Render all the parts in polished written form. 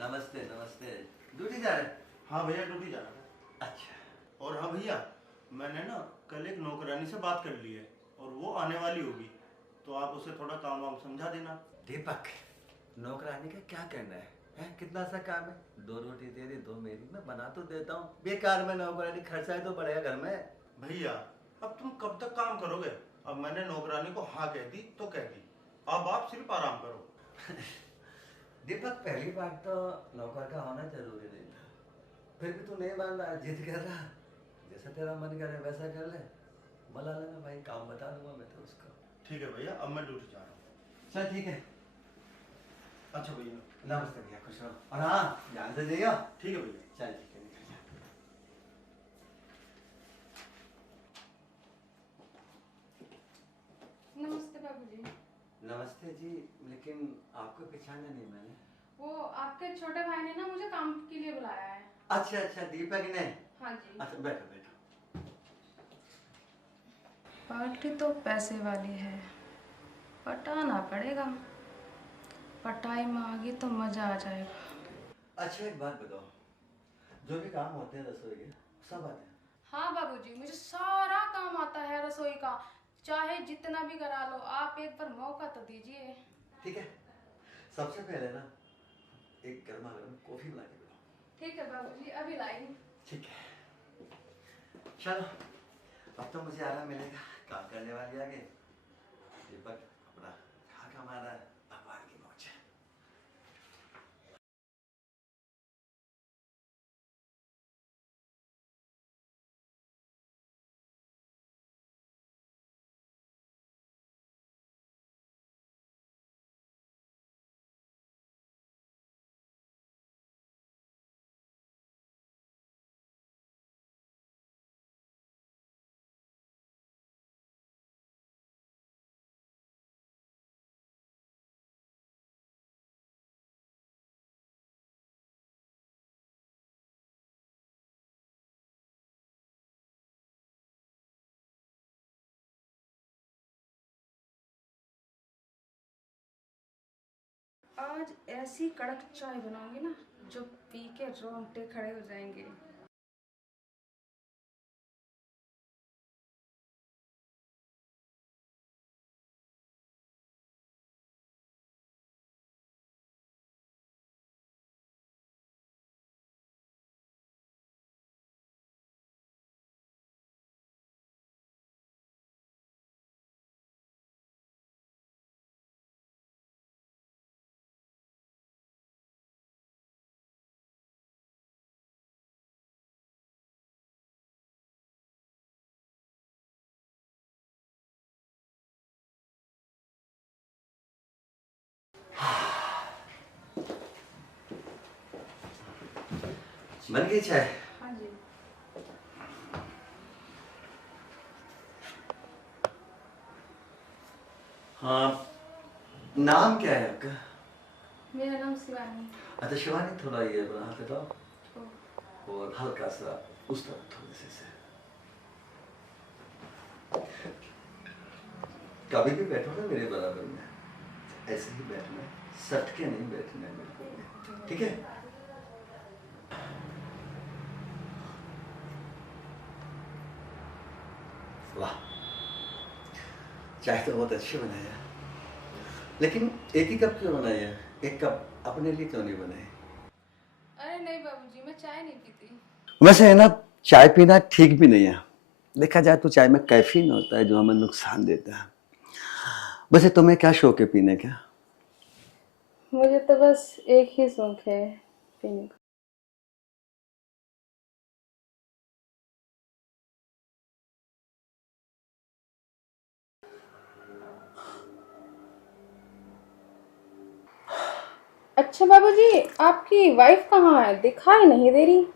नमस्ते नमस्ते। ड्यूटी जा रहे हैं? हाँ भैया ड्यूटी जा रहा था। अच्छा। और हाँ भैया, मैंने ना कल एक नौकरानी से बात कर ली है और वो आने वाली होगी, तो आप उसे थोड़ा काम वाम समझा देना। दीपक, नौकरानी का क्या करना है? हैं? कितना सा काम है? 2 रोटी तेरी 2 मेरी, मैं बना तो देता हूँ। बेकार में नौकरानी, खर्चा ही तो बढ़ेगा घर में। भैया अब तुम कब तक काम करोगे? अब मैंने नौकरानी को हाँ कह दी तो कह दी, अब आप सिर्फ आराम करो। दीपक, पहली बात तो नौकर का होना जरूरी नहीं था, फिर भी तू नहीं मान रहा, जिद कर रहा। जैसा तेरा मन करे वैसा कर ले, बुला लेना भाई, काम बता दूंगा मैं तो उसको। ठीक है भैया, अब मैं ड्यूटी जा रहा हूँ। चल ठीक है। अच्छा भैया। नमस्ते भैया, खुश रहो। और हाँ, ध्यान से जाइए। ठीक है भैया। चल ठीक है, निकल जा। नमस्ते बाबूजी। नमस्ते जी, लेकिन आपको पहचाना नहीं मैंने। वो आपके छोटे भाई ने ना मुझे काम के लिए बुलाया है। अच्छा अच्छा, दीपक ने? हाँ जी। अच्छा, बैठो बैठो। पार्टी तो पैसे वाली है, पटाना पड़ेगा। पटाई में आ गई तो मजा आ जाएगा। अच्छा एक बात बताओ, जो भी काम होते हैं रसोई के, सब आते हैं? हाँ बाबूजी, मुझे सारा काम आता है रसोई का, चाहे जितना भी करा लो। आप एक बार मौका तो दीजिए। ठीक है, सबसे पहले ना एक गर्मा गर्म कॉफी बना के दो। ठीक है बाबूजी, अभी लाएंगे। ठीक है, चलो अब तो मुझे आराम मिलेगा, काम करने वाली आगे। दीपक अपना कहाँ कमा रहा है, भगवान की मौज है। आज ऐसी कड़क चाय बनाऊंगी ना, जो पी के रोंगटे खड़े हो जाएंगे। बन गई चाय? हाँ जी। हाँ, नाम क्या है आपका? मेरा नाम शिवानी। अच्छा शिवानी, थोड़ा ये बना के दो ओ, और हल्का सा उस तरफ थोड़े से। कभी भी बैठो ना मेरे बराबर में, ऐसे ही बैठना, सट के नहीं बैठना है बिल्कुल भी, ठीक है? वाह, चाय तो बहुत अच्छी बनाई है, लेकिन एक ही कप क्यों बनाई है? एक कप अपने लिए क्यों नहीं बनाई? अरे नहीं बाबूजी, मैं चाय नहीं पीती। वैसे है ना, चाय पीना ठीक भी नहीं है। देखा जाए तो चाय में कैफीन होता है जो हमें नुकसान देता है। वैसे तुम्हें क्या शौक है पीने का? मुझे तो बस एक ही शौक है, पीने का। अच्छा बाबूजी, आपकी वाइफ कहाँ है? दिखाई नहीं दे रही।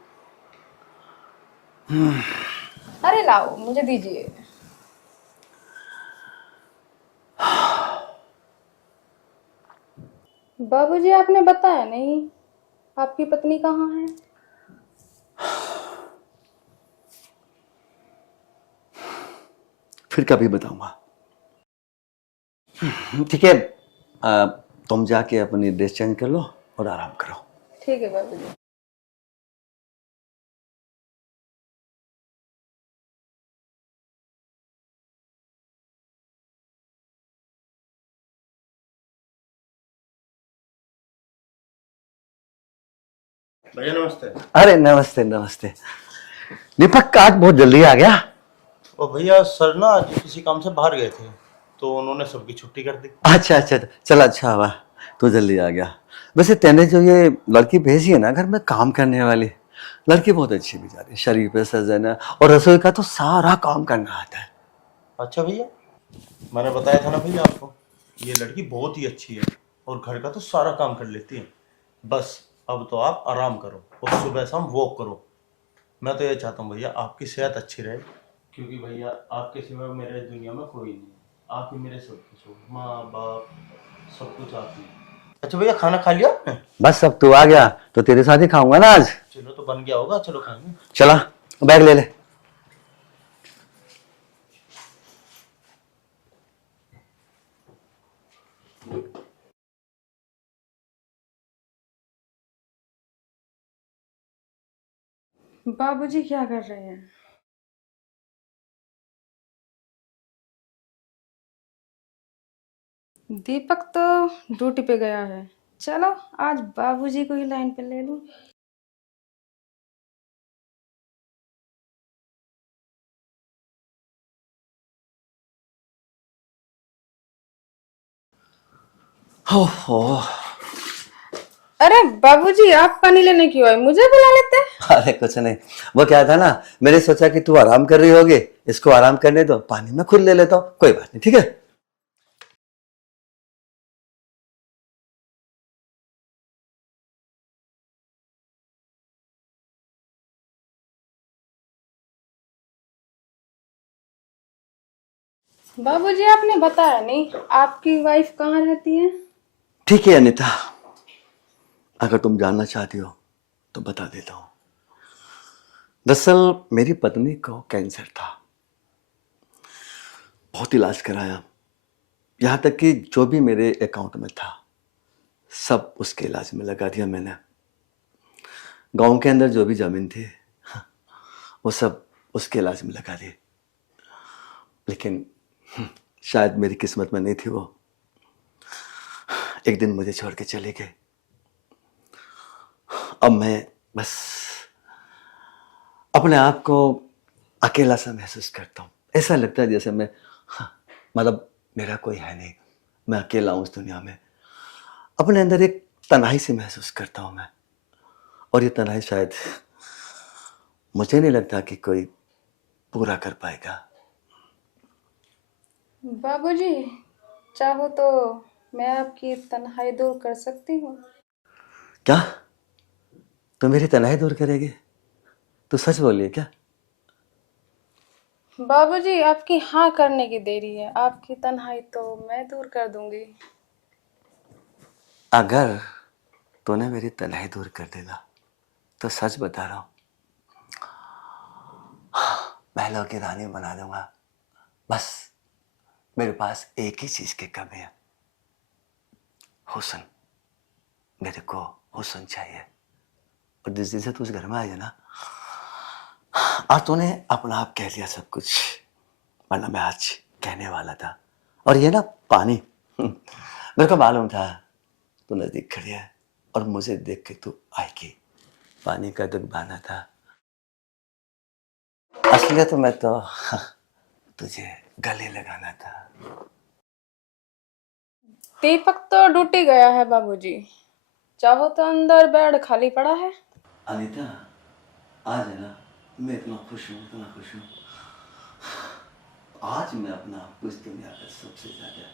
अरे लाओ, मुझे दीजिए। बाबूजी आपने बताया नहीं, आपकी पत्नी कहाँ है? फिर कभी बताऊंगा। ठीक है, तुम जाके अपनी ड्रेस चेंज कर लो और आराम करो। ठीक है बाबूजी। भैया नमस्ते। अरे नमस्ते नमस्ते। दीपक आज बहुत जल्दी आ गया। ओ भैया सर ना आज किसी काम से बाहर गए थे तो उन्होंने सबकी छुट्टी कर दी। अच्छा अच्छा, चल अच्छा हुआ तू जल्दी आ गया। वैसे तेने जो ये लड़की भेजी है ना घर में काम करने वाली, लड़की बहुत अच्छी बेचारी, शरीफ है, सजन है, और रसोई का तो सारा काम करना आता है। अच्छा भैया, मैंने बताया था ना भैया आपको, ये लड़की बहुत ही अच्छी है और घर का तो सारा काम कर लेती है। बस अब तो आप आराम करो और सुबह शाम वॉक करो। मैं तो ये चाहता हूँ भैया आपकी सेहत अच्छी रहे, क्योंकि भैया आपके सिवा मेरे दुनिया में कोई नहीं है। आप ही मेरे सब कुछ हो, माँ बाप सब कुछ आप ही। अच्छा भैया खाना खा लिया आपने? बस अब तू आ गया तो तेरे साथ ही खाऊंगा ना आज। चलो तो बन गया होगा, चलो खाएंगे। चला बैग ले ले। बाबूजी क्या कर रहे हैं? दीपक तो ड्यूटी पे गया है। चलो आज बाबूजी को ही लाइन पे ले लूं। ओहो। अरे बाबूजी आप पानी लेने क्यों आए? मुझे बुला लेते। अरे कुछ नहीं, वो क्या था ना, मैंने सोचा कि तू आराम कर रही होगी, इसको आराम करने दो, पानी मैं खुद ले लेता हूँ, कोई बात नहीं, ठीक है। बाबूजी आपने बताया नहीं, आपकी वाइफ कहाँ रहती है? ठीक है अनिता, अगर तुम जानना चाहती हो तो बता देता हूँ। दरअसल मेरी पत्नी को कैंसर था, बहुत इलाज कराया, यहाँ तक कि जो भी मेरे अकाउंट में था सब उसके इलाज में लगा दिया मैंने। गांव के अंदर जो भी जमीन थी वो सब उसके इलाज में लगा दी, लेकिन शायद मेरी किस्मत में नहीं थी वो। एक दिन मुझे छोड़ के चले गए। अब मैं बस अपने आप को अकेला सा महसूस करता हूँ। ऐसा लगता है जैसे मैं मतलब मेरा कोई है नहीं, मैं अकेला हूँ इस दुनिया में। अपने अंदर एक तन्हाई से महसूस करता हूँ मैं, और ये तन्हाई शायद मुझे नहीं लगता कि कोई पूरा कर पाएगा। बाबूजी चाहो तो मैं आपकी तन्हाई दूर कर सकती हूँ। क्या तुम मेरी तन्हाई दूर करेगी? तो सच बोलिए क्या? बाबूजी आपकी हाँ करने की देरी है, आपकी तन्हाई तो मैं दूर कर दूंगी। अगर तूने मेरी तन्हाई दूर कर देगा तो सच बता रहा हूँ, महलों की रानी बना दूंगा। बस मेरे पास एक ही चीज की कमी है, हुस्न। मेरे को हुस्न चाहिए, और जिस दिन से तू उस घर में आई है ना, और तूने अपना आप कह लिया सब कुछ, वरना मैं आज कहने वाला था। और ये ना पानी, मेरे को मालूम था तू नजदीक खड़ी है और मुझे देख के तू आएगी, पानी का दुख बहाना था। असलियत में तो तुझे गले लगाना था। दीपक तो ड्यूटी गया है बाबूजी, चाहो तो अंदर बेड खाली पड़ा है। अनीता आज है ना, मैं इतना खुश हूँ, इतना खुश हूँ। आज मैं अपना आप को इस दुनिया का सबसे ज्यादा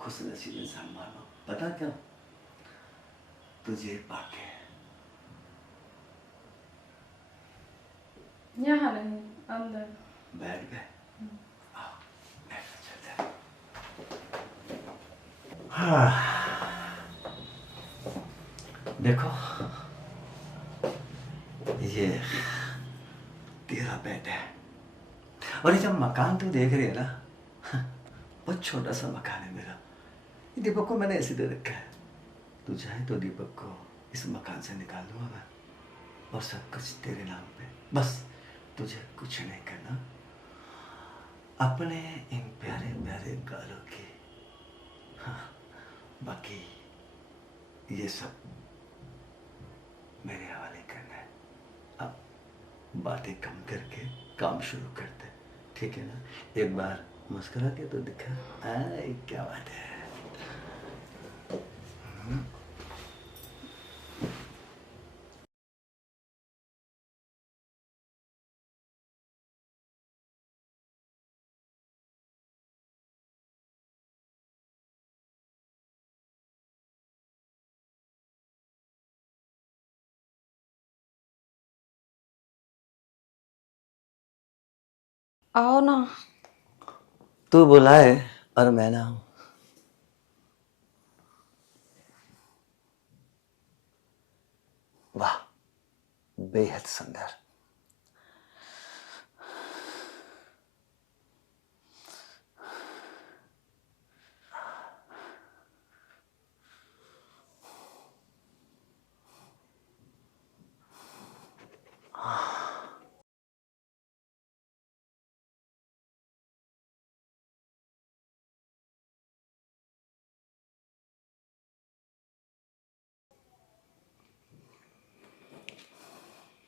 खुश नसीब इंसान मानूं। पता क्यों? तुझे पाके। यहाँ नहीं, अंदर। बैठ गए? आओ, बैठ चलते हैं। हाँ, देखो ये तेरा बेड है, और ये जब मकान तू देख रही है ना, बहुत छोटा सा मकान है मेरा। ये दीपक को मैंने ऐसे दे रखा है, तू चाहे तो दीपक को इस मकान से निकाल दूंगा मैं, और सब कुछ तेरे नाम पे। बस तुझे कुछ नहीं करना, अपने इन प्यारे प्यारे गालों की, हाँ, बाकी ये सब मेरे हवाले करना है। अब बातें कम करके काम शुरू करते, ठीक है ना? एक बार मुस्कुरा के तो दिखा, क्या बात है। आओ ना। तू बुलाए और मैं ना हूं। वाह, बेहद सुंदर।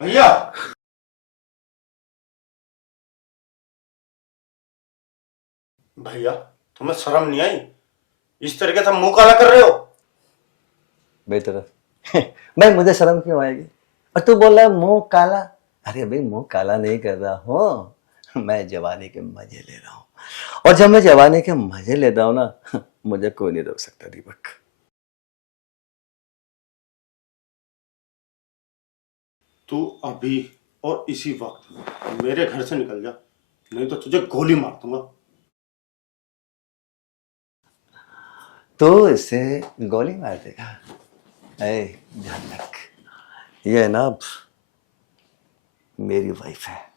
भैया, भैया तुम्हें शर्म नहीं आई? इस तरीके से मुंह काला कर रहे हो। बेतरफ भाई, मुझे शर्म क्यों आएगी? और तू बोल रहा है मुंह काला? अरे भाई, मुंह काला नहीं कर रहा हूँ, मैं जवानी के मजे ले रहा हूँ। और जब मैं जवानी के मजे लेता हूँ ना, मुझे कोई नहीं रोक सकता दीपक। तू अभी और इसी वक्त मेरे घर से निकल जा, नहीं तो तुझे गोली मार दूंगा। तो इसे गोली मार देगा? ए, ध्यान रख, ये ना मेरी वाइफ है,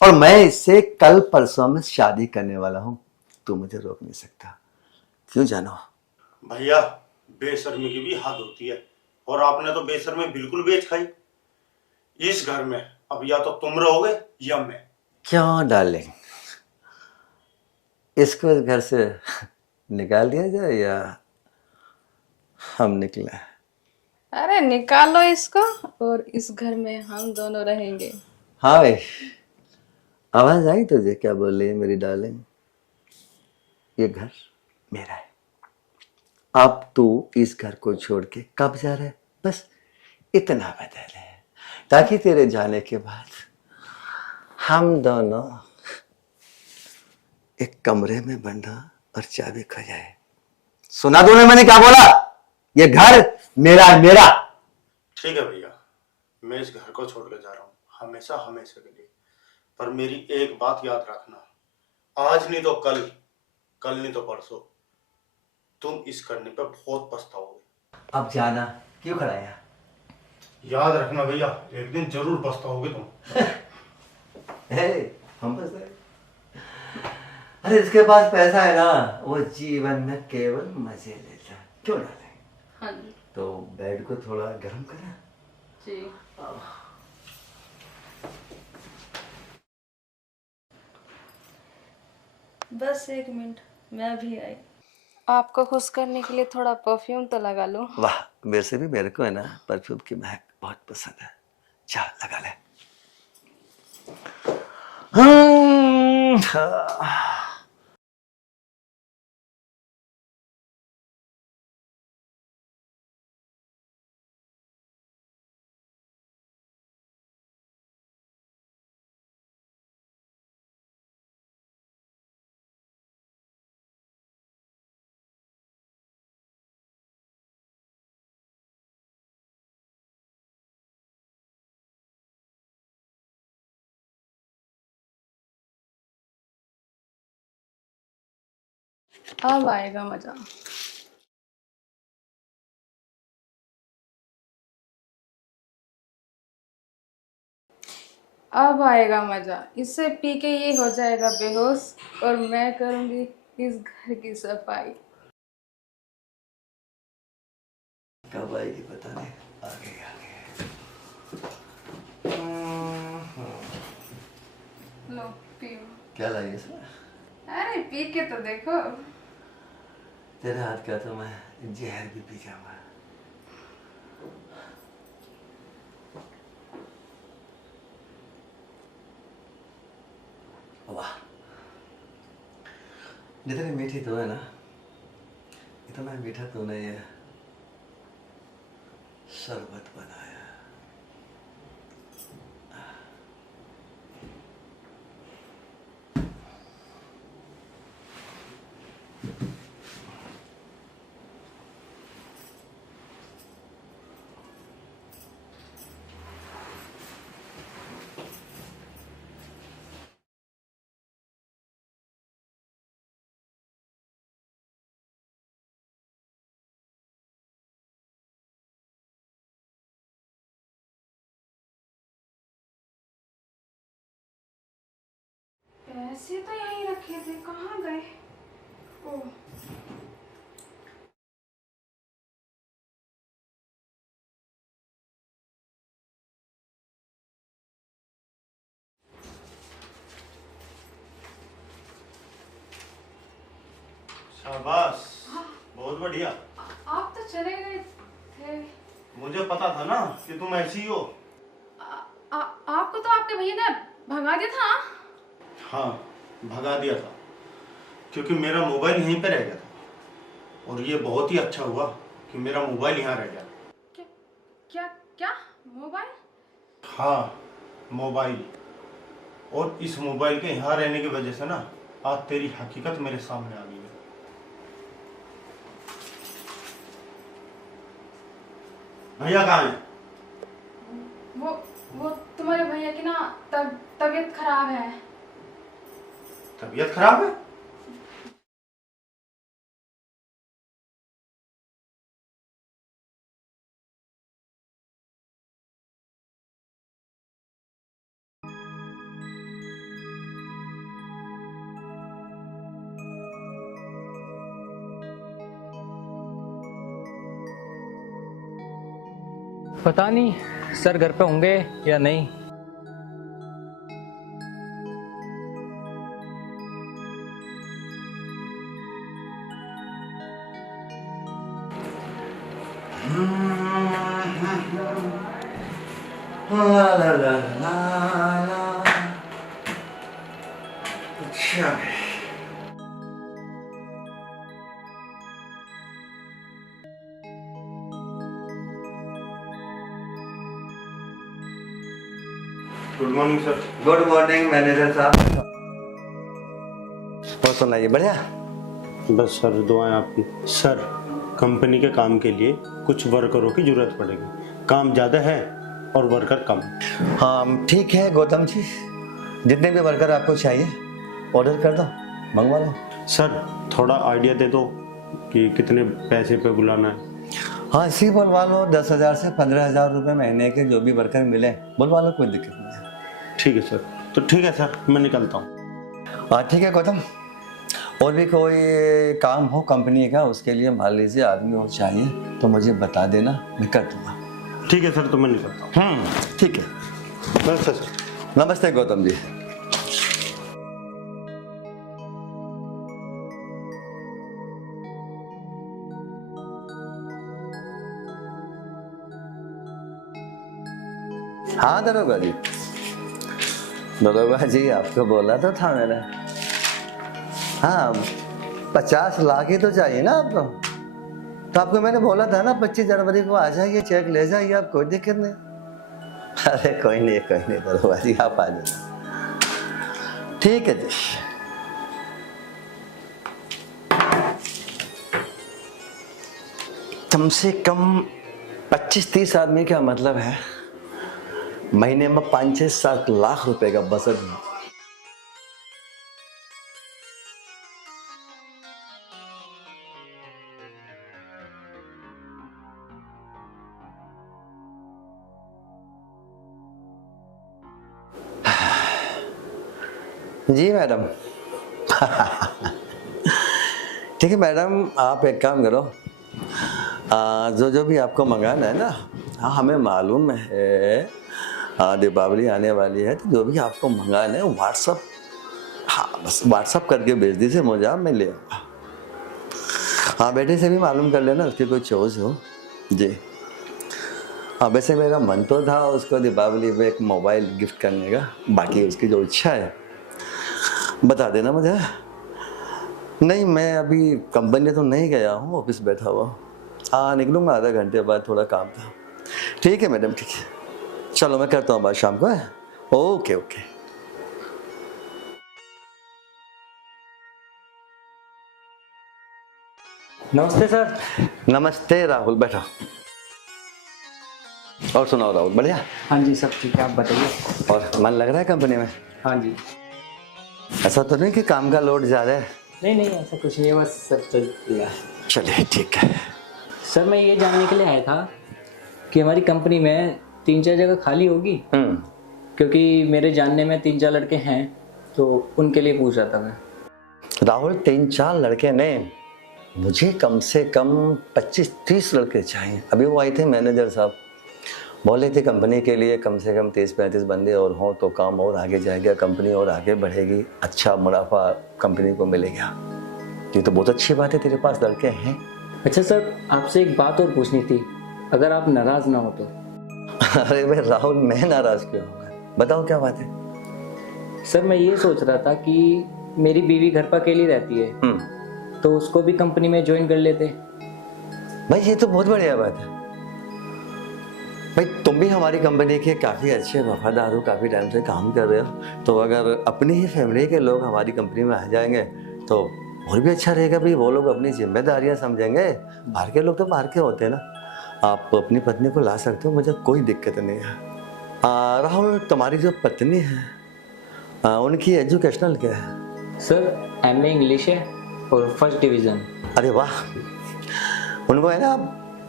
और मैं इससे कल परसों में शादी करने वाला हूँ। तू मुझे रोक नहीं सकता, क्यों जानो? भैया, बेशर्मी की भी हद होती है, और आपने तो बेशर्मी बिल्कुल बेच खाई। इस घर में अब या तो तुम रहोगे या मैं। क्यों डार्लिंग, इसको इस घर से निकाल दिया जाए या हम निकले? अरे निकालो इसको, और इस घर में हम दोनों रहेंगे। हाँ भाई, आवाज आई तुझे? क्या बोल रही है मेरी डार्लिंग? ये घर मेरा है, अब तू इस घर को छोड़ के कब जा रहा है? बस इतना बता दे, ताकि तेरे जाने के बाद हम दोनों एक कमरे में बंधा और चाबी खो जाए। सुना तूने मैंने क्या बोला? ये घर मेरा है, मेरा। ठीक है भैया, मैं इस घर को छोड़ के जा रहा हूँ, हमेशा हमेशा के लिए। पर मेरी एक बात याद रखना, आज नहीं तो कल, कल नहीं तो परसों, तुम इस करने पे बहुत पछताओगे। अब जाना क्यों खड़ा है? याद रखना भैया, एक दिन जरूर पछताओगे तुम। हम बस रहे। अरे इसके पास पैसा है ना, वो जीवन में केवल मजे लेता है, क्यों डाले? हाँ जी। तो बेड को थोड़ा गर्म करा। जी। बस एक मिनट, मैं भी आई। आपको खुश करने के लिए थोड़ा परफ्यूम तो लगा लो। वाह, वैसे भी मेरे को है ना परफ्यूम की महक बहुत पसंद है। चल लगा ले। हाँ। अब आएगा मजा। अब आएगा मजा, इससे पी के ये हो जाएगा बेहोश, और मैं करूंगी इस घर की सफाई। कब आएगी पता नहीं, आ गई। लो पियो। क्या लाई इसमें? अरे पी के तो देखो। तेरे हाथ का तो मैं जहर भी पी जाऊंगा। वाह, जितनी मीठी तो है ना, इतना मीठा तूने ये शरबत बनाया। पैसे तो यहीं रखे थे, कहाँ गए? ओह, शाबाश, बहुत बढ़िया। आप तो चले गए थे। मुझे पता था ना कि तुम ऐसी ही हो। आपको तो आपके भैया ने भगा दिया था। हाँ, भगा दिया था क्योंकि मेरा मोबाइल यहीं पे रह गया था, और ये बहुत ही अच्छा हुआ कि मेरा मोबाइल यहाँ रह गया। क्या क्या क्या? मोबाइल? हाँ, मोबाइल। और इस मोबाइल के यहाँ रहने की वजह से ना आज तेरी हकीकत मेरे सामने आ गई है। भैया कहाँ हैं? वो तुम्हारे भैया की ना तबीयत खराब है। तबीयत खराब है? पता नहीं सर घर पे होंगे या नहीं। ला ला ला ला ला। अच्छा, good morning sir. Good morning manager साहब। और सुनाइए, बढ़िया? बस सर, दुआएं आपकी। सर, कंपनी के काम के लिए कुछ वर्करों की जरूरत पड़ेगी। काम ज़्यादा है और वर्कर कम। हाँ ठीक है गौतम जी, जितने भी वर्कर आपको चाहिए ऑर्डर कर दो, मंगवा लो। सर, थोड़ा आइडिया दे दो कि कितने पैसे पे बुलाना है। हाँ इसी बोलवा लो, 10,000 से 15,000 रुपये महीने के जो भी वर्कर मिले बोलवा लो, कोई दिक्कत नहीं है। ठीक है सर, तो ठीक है सर, मैं निकलता हूँ। हाँ ठीक है गौतम, और भी कोई काम हो कंपनी का उसके लिए मान लीजिए आदमी और चाहिए तो मुझे बता देना, मैं कर दूँगा। ठीक है सर, तो मैं निकलता हूँ। ठीक है, नमस्ते सर। नमस्ते गौतम जी। हाँ दरोगा जी, दरोगा जी आपको बोला तो था मैंने। हाँ 50 लाख ही तो चाहिए ना आपको, तो आपको मैंने बोला था ना 25 जनवरी को आ जाइए, चेक ले जाइए आप, कोई दिक्कत नहीं। अरे कोई नहीं दरोगा जी, आप आ जाइए। ठीक है जी। कम से कम 25-30 आदमी का मतलब है महीने में 5-6-7 लाख रुपए का बजट। जी मैडम। ठीक है मैडम, आप एक काम करो, जो जो भी आपको मंगाना है ना हाँ हमें मालूम है। हाँ दीपावली आने वाली है तो जो भी आपको मंगाना है व्हाट्सअप, हाँ बस व्हाट्सअप करके भेज दीजिए मुझे, मैं ले आऊँगा। हाँ बेटे से भी मालूम कर लेना उसकी कोई चॉइस हो जी। हाँ वैसे मेरा मन तो था उसको दीपावली पे एक मोबाइल गिफ्ट करने का, बाकी उसकी जो इच्छा है बता देना मुझे। नहीं मैं अभी कंपनी तो नहीं गया हूँ, ऑफिस बैठा हुआ। हाँ निकलूँगा आधा घंटे बाद, थोड़ा काम था। ठीक है मैडम ठीक है, चलो मैं करता हूँ बात शाम को। है ओके ओके। नमस्ते सर। नमस्ते राहुल, बैठो। और सुनाओ राहुल, बढ़िया? हाँ जी सब ठीक है, आप बताइए। और मन लग रहा है कंपनी में? हाँ जी। ऐसा तो नहीं कि काम का लोड ज़्यादा है? नहीं ऐसा कुछ नहीं है, बस सब चल रहा है। चलिए ठीक है। सर मैं ये जानने के लिए आया था कि हमारी कंपनी में 3-4 जगह खाली होगी, क्योंकि मेरे जानने में 3-4 लड़के हैं तो उनके लिए पूछ रहा था मैं। राहुल 3-4 लड़के नहीं, मुझे कम से कम 25-30 लड़के चाहिए। अभी वो आए थे मैनेजर साहब, बोले थे कंपनी के लिए कम से कम 30-35 बंदे और हों तो काम और आगे जाएगा, कंपनी और आगे बढ़ेगी, अच्छा मुनाफा कंपनी को मिलेगा। ये तो बहुत अच्छी बात है, तेरे पास लड़के हैं। अच्छा सर आपसे एक बात और पूछनी थी, अगर आप नाराज ना हो तो। अरे भाई राहुल मैं नाराज क्यों होगा, बताओ क्या बात है? सर मैं ये सोच रहा था कि मेरी बीवी घर पर अकेली रहती है तो उसको भी कंपनी में ज्वाइन कर लेते। भाई ये तो बहुत बढ़िया बात है। भाई तुम भी हमारी कंपनी के काफ़ी अच्छे वफादार हो, काफ़ी टाइम से काम कर रहे हो, तो अगर अपनी ही फैमिली के लोग हमारी कंपनी में आ जाएंगे तो और भी अच्छा रहेगा। भाई वो लोग अपनी जिम्मेदारियां समझेंगे, बाहर के लोग तो बाहर के होते हैं ना। आप अपनी पत्नी को ला सकते हो, मुझे कोई दिक्कत नहीं है। राहुल तुम्हारी जो पत्नी है उनकी एजुकेशनल क्या है? सर MA इंग्लिश है और फर्स्ट डिवीज़न। अरे वाह, उनको है ना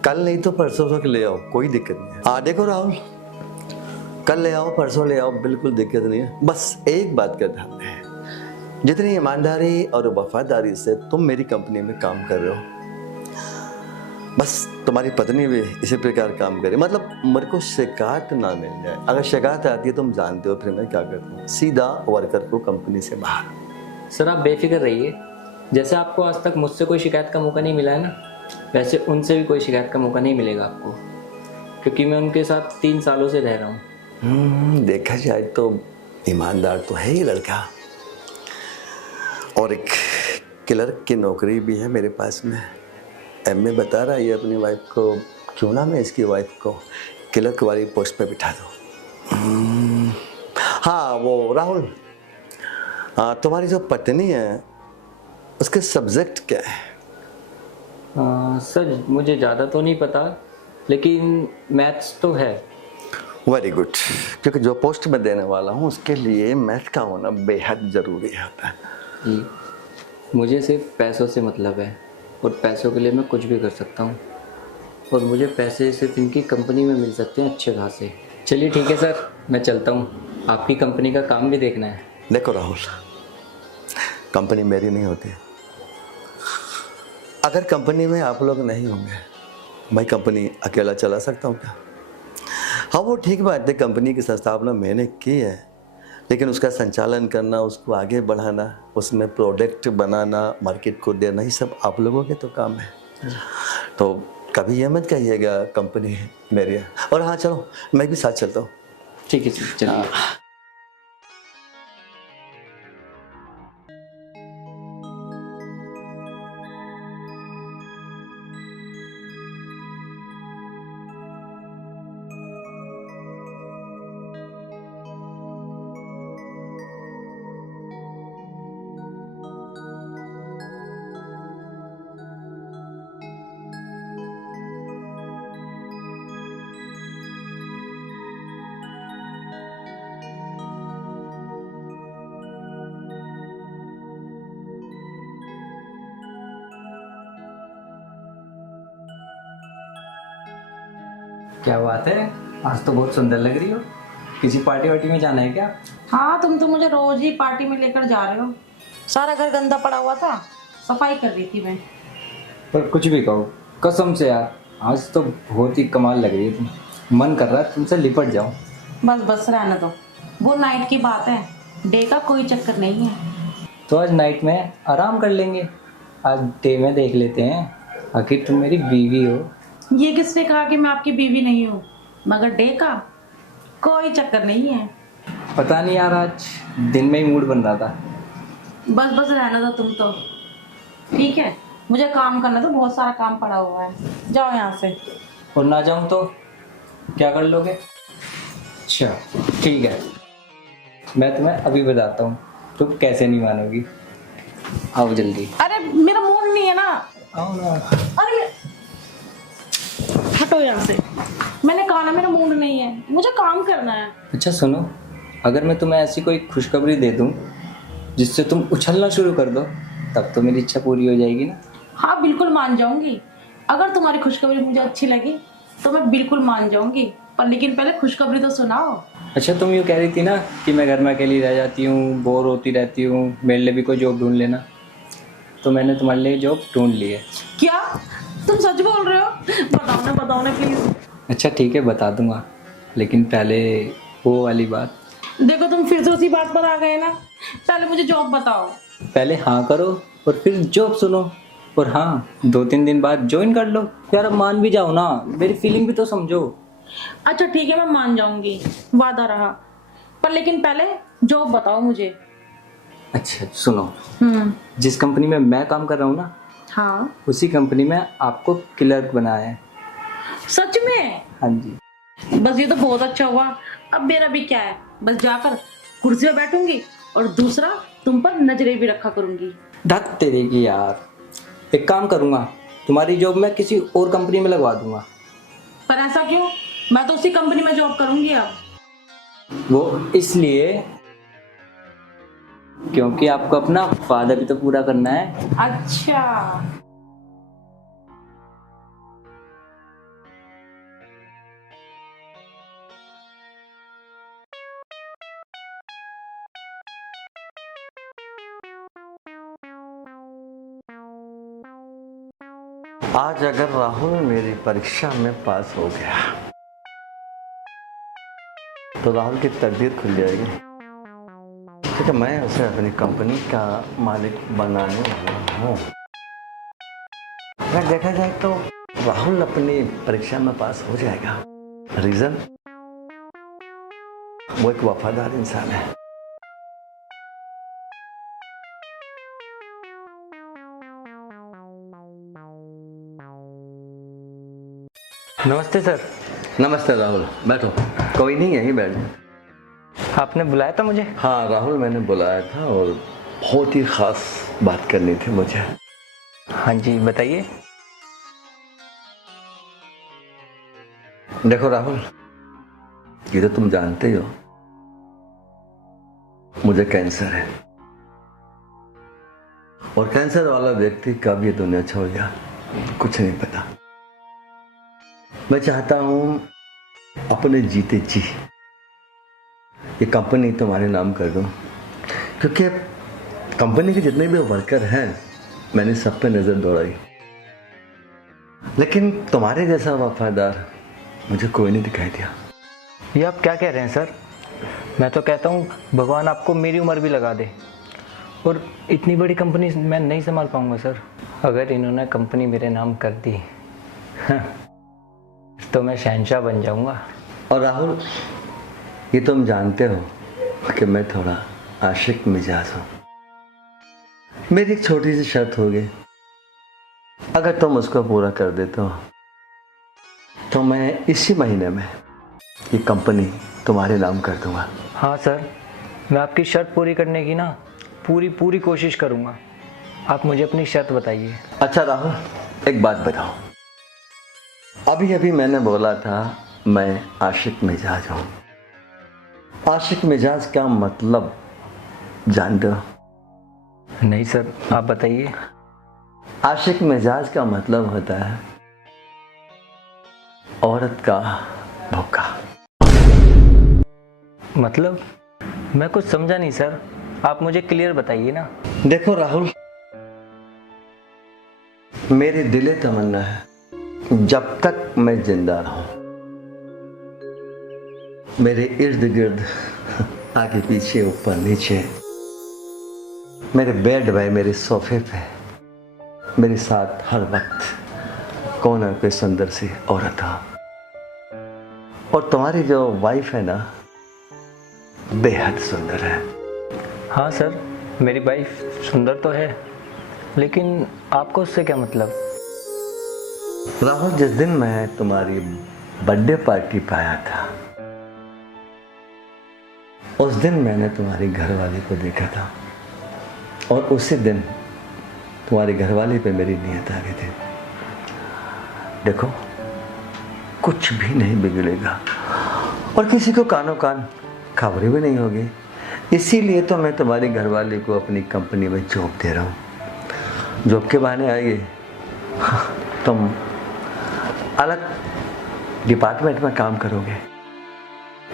कल नहीं तो परसों तक ले आओ, कोई दिक्कत नहीं है। हाँ देखो राहुल, कल ले आओ परसों ले आओ, बिल्कुल दिक्कत नहीं है। बस एक बात का ध्यान है, जितनी ईमानदारी और वफादारी से तुम मेरी कंपनी में काम कर रहे हो, बस तुम्हारी पत्नी भी इसी प्रकार काम करे, मतलब मेरे को शिकायत ना मिल जाए। अगर शिकायत आती है तुम जानते हो फिर मैं क्या करता हूँ, सीधा वर्कर को कंपनी से बाहर। सर आप बेफिक्र रहिए, जैसे आपको आज तक मुझसे कोई शिकायत का मौका नहीं मिला है ना, वैसे उनसे भी कोई शिकायत का मौका नहीं मिलेगा आपको, क्योंकि मैं उनके साथ 3 सालों से रह रहा हूँ। देखा जाए तो ईमानदार तो है ही लड़का, और एक क्लर्क की नौकरी भी है मेरे पास में। MA बता रहा है अपनी वाइफ को, क्यों ना मैं इसकी वाइफ को क्लर्क वाली पोस्ट पे बिठा दूँ। हाँ वो राहुल, तुम्हारी जो पत्नी है उसके सब्जेक्ट क्या है? सर मुझे ज़्यादा तो नहीं पता, लेकिन मैथ्स तो है। वेरी गुड, क्योंकि जो पोस्ट में देने वाला हूँ उसके लिए मैथ का होना बेहद ज़रूरी होता है। जी, मुझे सिर्फ पैसों से मतलब है और पैसों के लिए मैं कुछ भी कर सकता हूँ, और मुझे पैसे सिर्फ इनकी कंपनी में मिल सकते हैं अच्छे खासे। चलिए ठीक है सर, मैं चलता हूँ, आपकी कंपनी का काम भी देखना है। देखो राहुल, कंपनी मेरी नहीं होती, अगर कंपनी में आप लोग नहीं होंगे मैं कंपनी अकेला चला सकता हूँ क्या? हाँ वो ठीक बात है, कंपनी की स्थापना मैंने की है, लेकिन उसका संचालन करना, उसको आगे बढ़ाना, उसमें प्रोडक्ट बनाना, मार्केट को देना, ही सब आप लोगों के तो काम है। तो कभी ये मत कहिएगा कंपनी मेरी है। और हाँ चलो मैं भी साथ चलता हूँ। ठीक है सर, चलिए। क्या बात है, आज तो बहुत सुंदर लग रही हो। किसी पार्टी वार्टी में जाना है क्या? हाँ तुम तो मुझे रोज ही पार्टी में लेकर जा रहे हो। सारा घर गंदा पड़ा हुआ था, सफाई कर रही थी मैं। पर कुछ भी कहो, कसम से यार आज तो बहुत ही कमाल लग रही है तुम। मन कर रहा है तुमसे लिपट जाऊं। बस बस रहने दो, वो नाइट की बात है, डे का कोई चक्कर नहीं है। तो आज नाइट में आराम कर लेंगे, आज डे में देख लेते हैं। आखिर तुम मेरी बीवी हो। ये किसने कहा कि मैं आपकी बीवी नहीं हूँ, मगर डे का कोई चक्कर नहीं है। पता नहीं यार, आज दिन में ही मूड बन रहा था। बस बस रहने दो तुम तो, ठीक है। मुझे काम करना तो बहुत सारा काम पड़ा हुआ है, जाओ यहाँ से। और ना जाऊं तो क्या कर लोगे? अच्छा ठीक है, मैं तुम्हें अभी बताता हूँ, तुम कैसे नहीं मानोगी। आओ जल्दी। अरे मेरा मूड नहीं है ना। आओ ना। अरे हटो यहाँ से, मैंने कहा ना मेरा मूड नहीं है, मुझे काम करना है। अच्छा सुनो, अगर मैं तुम्हें ऐसी कोई खुशखबरी दे दूं जिससे तुम उछलना शुरू कर दो, तब तो मेरी इच्छा पूरी हो जाएगी ना। हाँ बिल्कुल मान जाऊंगी, अगर तुम्हारी खुशखबरी मुझे अच्छी लगी तो मैं बिल्कुल मान जाऊंगी, पर लेकिन पहले खुशखबरी तो सुनाओ। अच्छा तुम यूँ कह रही थी ना कि मैं घर में अकेली रह जाती हूँ, बोर होती रहती हूँ, मेरे लिए भी कोई जॉब ढूंढ लेना। तो मैंने तुम्हारे लिए जॉब ढूंढ ली है। क्या तुम सच बोल रहे हो? बताओ ना प्लीज। अच्छा ठीक है बता दूंगा, लेकिन पहले वो वाली बात। देखो तुम फिर से उसी बात पर आ गए ना, पहले मुझे जॉब बताओ। पहले हाँ करो और फिर जॉब सुनो, और हाँ 2-3 दिन बाद ज्वाइन कर लो। यार अब मान भी जाओ ना, मेरी फीलिंग भी तो समझो। अच्छा ठीक है, मैं मान जाऊंगी, वादा रहा, पर लेकिन पहले जॉब बताओ मुझे। अच्छा सुनो, जिस कंपनी में मैं काम कर रहा हूँ ना, हाँ उसी कंपनी में आपको क्लर्क बनाया है। सच में? हाँ जी। बस ये तो बहुत अच्छा हुआ। अब मेरा भी क्या है, बस जाकर कुर्सी पर बैठूंगी और दूसरा तुम पर नजरें भी रखा करूंगी। धत तेरे की यार, एक काम करूंगा, तुम्हारी जॉब मैं किसी और कंपनी में लगवा दूंगा। पर ऐसा क्यों? मैं तो उसी कंपनी में जॉब करूंगी अब। वो इसलिए क्योंकि आपको अपना वादा भी तो पूरा करना है। अच्छा आज अगर राहुल मेरी परीक्षा में पास हो गया तो राहुल की तकदीर खुल जाएगी, क्योंकि मैं उसे अपनी कंपनी का मालिक बनाने वाला हूँ। अगर देखा जाए तो राहुल अपनी परीक्षा में पास हो जाएगा। रीजन, वो एक वफादार इंसान है। नमस्ते सर। नमस्ते राहुल, बैठो। कोई नहीं, यहीं बैठ जाओ। आपने बुलाया था मुझे? हाँ राहुल, मैंने बुलाया था और बहुत ही खास बात करनी थी मुझे। हाँ जी बताइए। देखो राहुल, ये तो तुम जानते हो मुझे कैंसर है, और कैंसर वाला व्यक्ति कब ये दुनिया छोड़ गया कुछ नहीं पता। मैं चाहता हूं अपने जीते जी ये कंपनी तुम्हारे नाम कर दूं, क्योंकि कंपनी के जितने भी वर्कर हैं मैंने सब पे नजर दौड़ाई, लेकिन तुम्हारे जैसा वफादार मुझे कोई नहीं दिखाई दिया। ये आप क्या कह रहे हैं सर? मैं तो कहता हूँ भगवान आपको मेरी उम्र भी लगा दे, और इतनी बड़ी कंपनी मैं नहीं संभाल पाऊंगा सर। अगर इन्होंने कंपनी मेरे नाम कर दी तो मैं शहंशाह बन जाऊंगा। और राहुल, ये तुम जानते हो कि मैं थोड़ा आशिक मिजाज हूं। मेरी एक छोटी सी शर्त होगी, अगर तुम उसको पूरा कर देते हो तो मैं इसी महीने में ये कंपनी तुम्हारे नाम कर दूंगा। हाँ सर, मैं आपकी शर्त पूरी करने की ना पूरी कोशिश करूंगा। आप मुझे अपनी शर्त बताइए। अच्छा राहुल, एक बात बताओ, अभी अभी मैंने बोला था मैं आशिक मिजाज हूं। आशिक मिजाज का मतलब जानते हो? नहीं सर, आप बताइए। आशिक मिजाज का मतलब होता है औरत का भूखा। मतलब मैं कुछ समझा नहीं सर, आप मुझे क्लियर बताइए ना। देखो राहुल, मेरी दिले तमन्ना है जब तक मैं जिंदा रहूं मेरे इर्द गिर्द, आगे पीछे ऊपर नीचे, मेरे बेड पे, मेरे सोफे पे, मेरे साथ हर वक्त कोने पे सुंदर सी औरत हो। और तुम्हारी जो वाइफ है ना, बेहद सुंदर है। हाँ सर, मेरी वाइफ सुंदर तो है, लेकिन आपको उससे क्या मतलब? राहुल, जिस दिन मैं तुम्हारी बर्थडे पार्टी पे आया था, उस दिन मैंने तुम्हारी घरवाली को देखा था, और उसी दिन तुम्हारी घरवाली पे मेरी नियत आ गई थी। देखो, कुछ भी नहीं बिगड़ेगा और किसी को कानों कान खबरें भी नहीं होगी। इसीलिए तो मैं तुम्हारी घरवाली को अपनी कंपनी में जॉब दे रहा हूँ। जॉब के बहाने आएगी, तुम अलग डिपार्टमेंट में काम करोगे,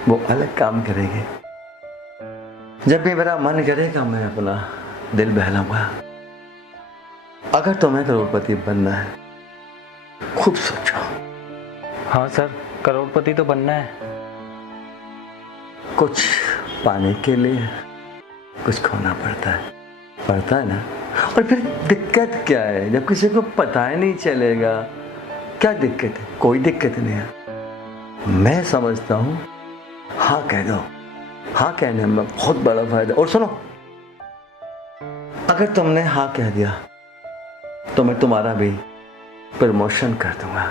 वो अलग काम करेंगे। जब भी मेरा मन करेगा मैं अपना दिल बहलाऊंगा। अगर तुम्हें करोड़पति बनना है, खूब सोचो। हाँ सर, करोड़पति तो बनना है। कुछ पाने के लिए कुछ खोना पड़ता है ना। और फिर दिक्कत क्या है? जब किसी को पता ही नहीं चलेगा, क्या दिक्कत है? कोई दिक्कत नहीं है। मैं समझता हूँ हाँ कह दो। हाँ कहने में बहुत बड़ा फायदा। और सुनो, अगर तुमने हाँ कह दिया तो मैं तुम्हारा भी प्रमोशन कर दूंगा।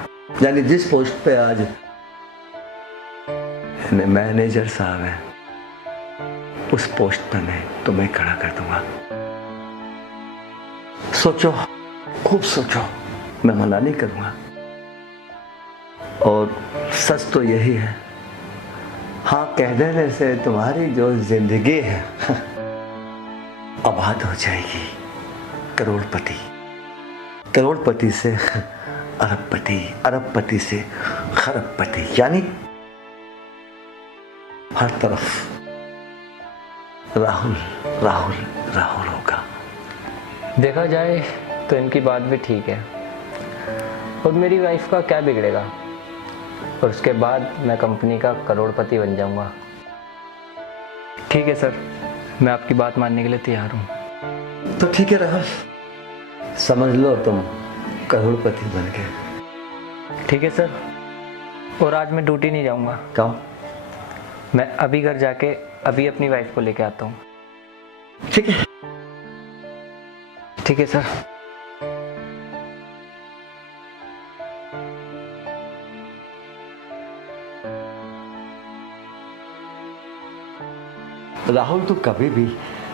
यानी जिस पोस्ट पे आज मैनेजर साहब है, उस पोस्ट पर मैं तुम्हें खड़ा कर दूंगा। सोचो, खूब सोचो, मैं मना नहीं करूंगा। और सच तो यही है, हाँ कह देने से तुम्हारी जो जिंदगी है आबाद हो जाएगी। करोड़पति से अरबपति, अरबपति से खरबपति, यानी हर तरफ राहुल राहुल राहुल होगा। देखा जाए तो इनकी बात भी ठीक है, और मेरी वाइफ का क्या बिगड़ेगा, और उसके बाद मैं कंपनी का करोड़पति बन जाऊंगा। ठीक है सर, मैं आपकी बात मानने के लिए तैयार हूँ। तो ठीक है राहुल, समझ लो तुम करोड़पति बन गए। ठीक है सर, और आज मैं ड्यूटी नहीं जाऊंगा। क्यों? मैं अभी घर जाके अभी अपनी वाइफ को लेके आता हूँ। ठीक है। ठीक है सर। राहुल, तू कभी भी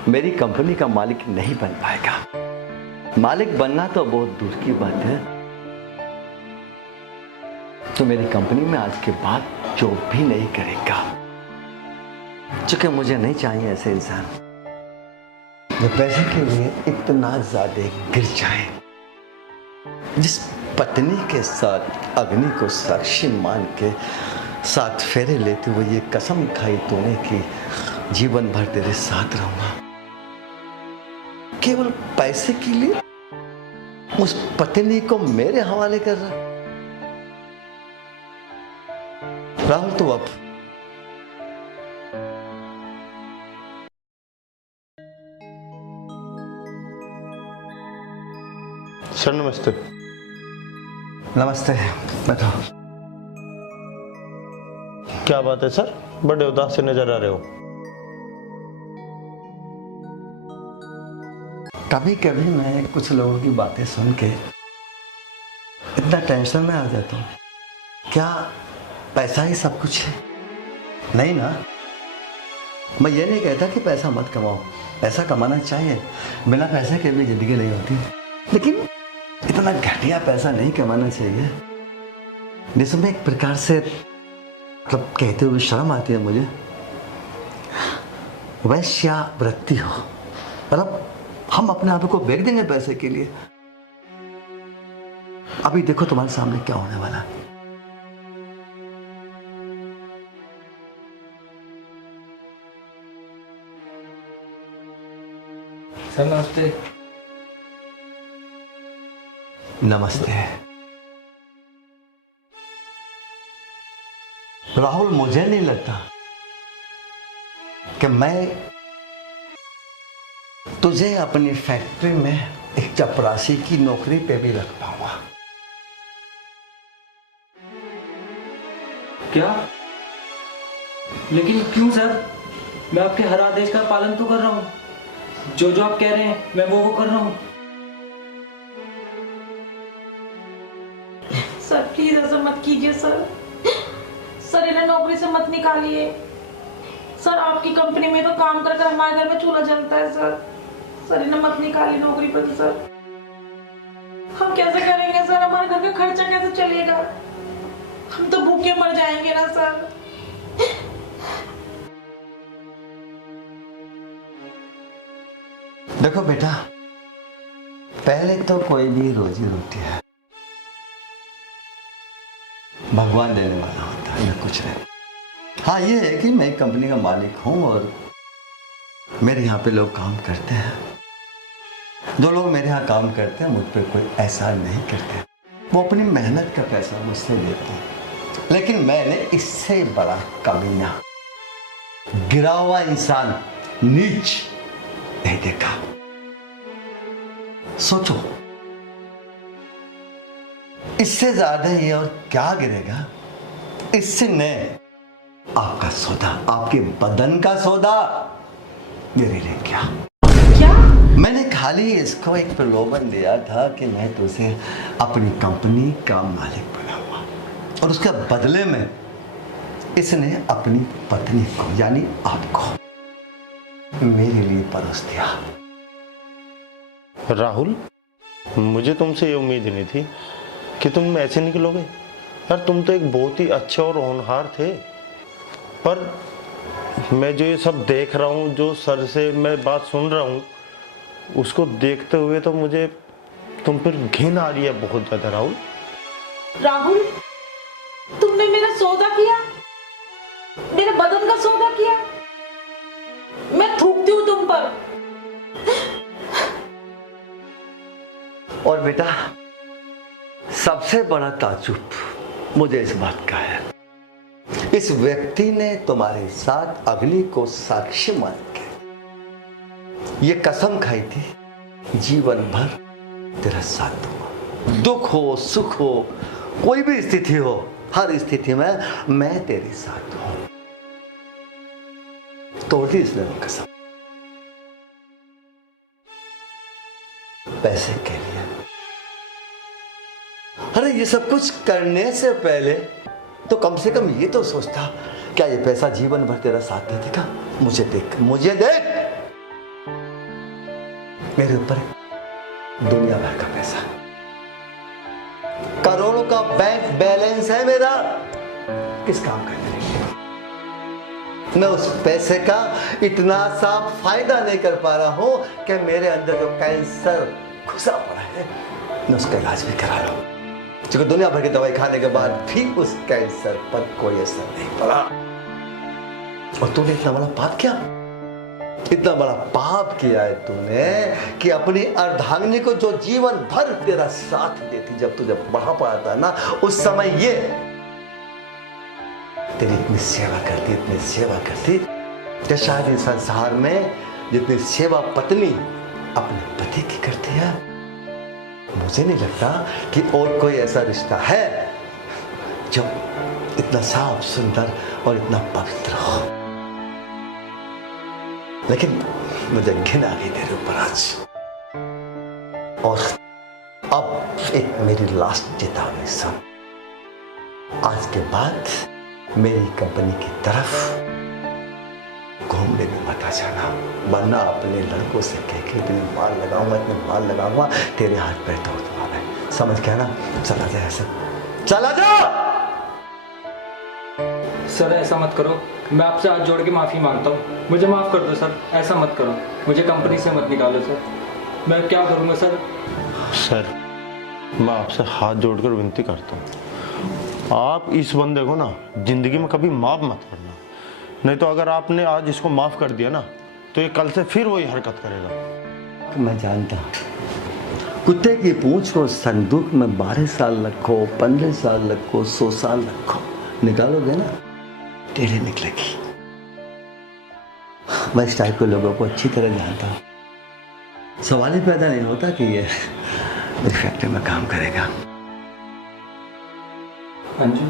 मेरी कंपनी का मालिक नहीं बन पाएगा। मालिक बनना तो बहुत दूर की बात है। तो मेरी कंपनी में आज के बाद जॉब भी नहीं करेगा, क्योंकि मुझे नहीं चाहिए ऐसे इंसान जो पैसे के लिए इतना ज्यादा गिर जाए। जिस पत्नी के साथ अग्नि को साक्षी मान के 7 फेरे लेते हुए ये कसम खाई तूने कि जीवन भर तेरे साथ रहूंगा, केवल पैसे के लिए उस पत्नी को मेरे हवाले कर रहा। राहुल, तू अब सर नमस्ते। नमस्ते, बैठो। क्या बात है सर, बड़े उदास से नजर आ रहे हो। कभी कभी मैं कुछ लोगों की बातें सुन के इतना टेंशन में आ जाता हूँ। क्या पैसा ही सब कुछ है? नहीं ना। मैं ये नहीं कहता कि पैसा मत कमाओ, पैसा कमाना चाहिए, बिना पैसे के भी जिंदगी नहीं होती, लेकिन इतना घटिया पैसा नहीं कमाना चाहिए जिसमें एक प्रकार से मतलब कहते हुए शर्म आती है मुझे, वैश्यावृत्ति हो। मतलब हम अपने आप को बेच देंगे पैसे के लिए। अभी देखो तुम्हारे सामने क्या होने वाला है। सर नमस्ते। नमस्ते। राहुल, मुझे नहीं लगता कि मैं तुझे अपनी फैक्ट्री में एक चपरासी की नौकरी पे भी रख पाऊंगा। क्या? लेकिन क्यों सर? मैं आपके हर आदेश का पालन तो कर रहा हूँ, जो जो आप कह रहे हैं मैं वो कर रहा हूँ। सर प्लीज ऐसा मत कीजिए सर। सर इन्हें नौकरी से मत निकालिए। सर आपकी कंपनी में तो काम कर कर हमारे घर में चूल्हा जलता है सर। सर इन्हें मत निकालिए नौकरी पर सर। हम कैसे करेंगे सर? हमारे घर का खर्चा कैसे चलेगा? हम तो भूखे मर जाएंगे ना सर। देखो बेटा, पहले तो कोई भी रोजी रोटी है भगवान देने वाला होता है, मैं कुछ नहीं। हाँ ये है कि मैं कंपनी का मालिक हूं और मेरे यहाँ पे लोग काम करते हैं। जो लोग मेरे यहाँ काम करते हैं मुझ पर कोई एहसान नहीं करते, वो अपनी मेहनत का पैसा मुझसे लेते हैं। लेकिन मैंने इससे बड़ा कमीना, गिरा हुआ इंसान, नीच नहीं देखा। सोचो इससे ज्यादा ये और क्या गिरेगा? इससे ने आपका सौदा, आपके बदन का सौदा मेरे लिए क्या? मैंने खाली इसको एक प्रलोभन दिया था कि मैं तुझे अपनी कंपनी का मालिक बनाऊंगा और उसके बदले में इसने अपनी पत्नी को यानी आपको मेरे लिए परोस दिया। राहुल, मुझे तुमसे ये उम्मीद नहीं थी कि तुम ऐसे निकलोगे। यार तुम तो एक बहुत ही अच्छे और होनहार थे, पर मैं जो ये सब देख रहा हूँ, जो सर से मैं बात सुन रहा हूँ, उसको देखते हुए तो मुझे तुम पर घिन आ रही है बहुत ज्यादा। राहुल, राहुल तुमने मेरा सौदा किया, मेरे बदन का सौदा किया। मैं थूकती हूँ तुम पर। और बेटा सबसे बड़ा ताज्जुब मुझे इस बात का है, इस व्यक्ति ने तुम्हारे साथ अग्नि को साक्षी मान के ये कसम खाई थी जीवन भर तेरा साथ दूंगा। दुख हो सुख हो कोई भी स्थिति हो, हर स्थिति में मैं तेरे साथ हूं। तोड़ दी इसने वो कसम पैसे के लिए। अरे ये सब कुछ करने से पहले तो कम से कम ये तो सोचता, क्या ये पैसा जीवन भर तेरा साथ दे देगा? मुझे देख, मुझे देख, मेरे ऊपर दुनिया भर का पैसा, करोड़ों का बैंक बैलेंस है मेरा। किस काम का है? मैं उस पैसे का इतना सा फायदा नहीं कर पा रहा हूं कि मेरे अंदर जो कैंसर घुसा पड़ा है मैं उसका इलाज भी करा रहा हूं, क्योंकि दुनिया भर की दवाई खाने के बाद भी उस कैंसर पर कोई असर नहीं पड़ा। और तूने इतना बड़ा पाप किया, इतना बड़ा पाप किया है तूने कि अपनी अर्धांगिनी को जो जीवन भर तेरा साथ देती, जब तू जब बुढ़ापा आता ना उस समय ये तेरी इतनी सेवा करती, इतनी सेवा करती कि शायद इस संसार में जितनी सेवा पत्नी अपने पति की करती है, मुझे नहीं लगता कि और कोई ऐसा रिश्ता है जो इतना साफ सुंदर और इतना पवित्र हो। लेकिन मुझे घिन आ गई तेरे ऊपर आज। और अब एक मेरी लास्ट चेतावनी सुन, आज के बाद मेरी कंपनी की तरफ घूमने में मत आ जाना, वरना अपने लड़कों से कह के इतने मार लगाऊंगा तेरे हाथ पैर तोड़ दूंगा मैं। समझ गया ना? चला जा, ऐसे चला जा। सर ऐसा मत करो, मैं आपसे हाथ जोड़ के माफ़ी मांगता हूँ, मुझे माफ़ कर दो सर। ऐसा मत करो, मुझे कंपनी से मत निकालो सर। मैं क्या करूँगा सर? सर मैं आपसे हाथ जोड़कर विनती करता हूँ, आप इस बंदे को ना जिंदगी में कभी माफ मत करना, नहीं तो अगर आपने आज इसको माफ कर दिया ना तो ये कल से फिर वही हरकत करेगा। तो मैं जानता हूँ, कुत्ते की पूंछ को संदूक में 12 साल रखो, 15 साल रखो, 100 साल रखो, निकालोगे ना टेढ़े निकलेगी। मैं इस टाइप के लोगों को अच्छी तरह जानता हूँ। सवाल ही पैदा नहीं होता कि ये इस फैक्ट्री में काम करेगा। अंजू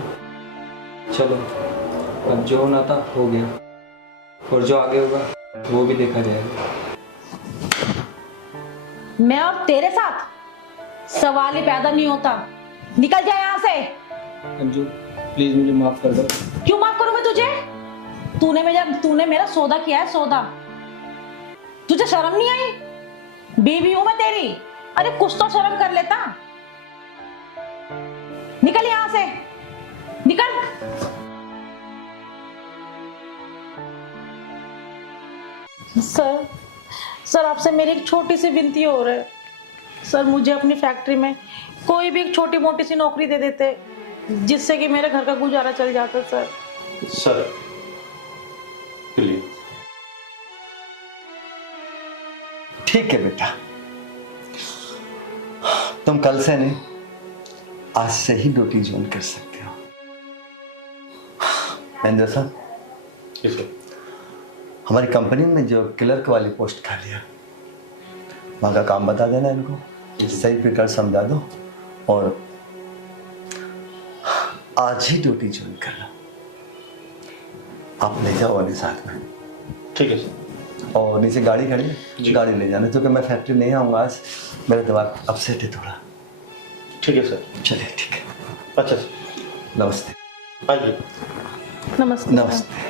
चलो, अब जो होना था हो गया, और जो आगे होगा वो भी देखा जाएगा। मैं और तेरे साथ सवाल ही पैदा नहीं होता। निकल जाए यहाँ से। अंजू प्लीज मुझे माफ कर दो। क्यों माफ करूं मैं तुझे? तूने मेरा सौदा किया है, सौदा। तुझे शर्म नहीं आई? बीवी हूं मैं तेरी, अरे कुछ तो शर्म कर लेता। निकल यहां से, निकल। सर आपसे मेरी एक छोटी सी विनती हो रहा है। सर मुझे अपनी फैक्ट्री में कोई भी एक छोटी मोटी सी नौकरी दे देते जिससे कि मेरे घर का गुजारा चल जाता। Sir please. ठीक है बेटा, तुम कल से नहीं, आज से ही ड्यूटी ज्वाइन कर सकते हो। महेंद्र साहब, हमारी कंपनी में जो क्लर्क वाली पोस्ट खाली है, वहाँ का काम बता देना इनको, सही प्रकार समझा दो और आज ही ड्यूटी ज्वाइन कर लो। आप ले जाओ वाले साथ में। ठीक है सर। और नीचे गाड़ी खड़ी है, गाड़ी ले जाना, क्योंकि मैं फैक्ट्री नहीं आऊँगा आज, मेरा दिमाग अपसेट है थोड़ा। ठीक है सर। चलिए ठीक है। अच्छा सर, नमस्ते। आइए। नमस्ते। नमस्ते।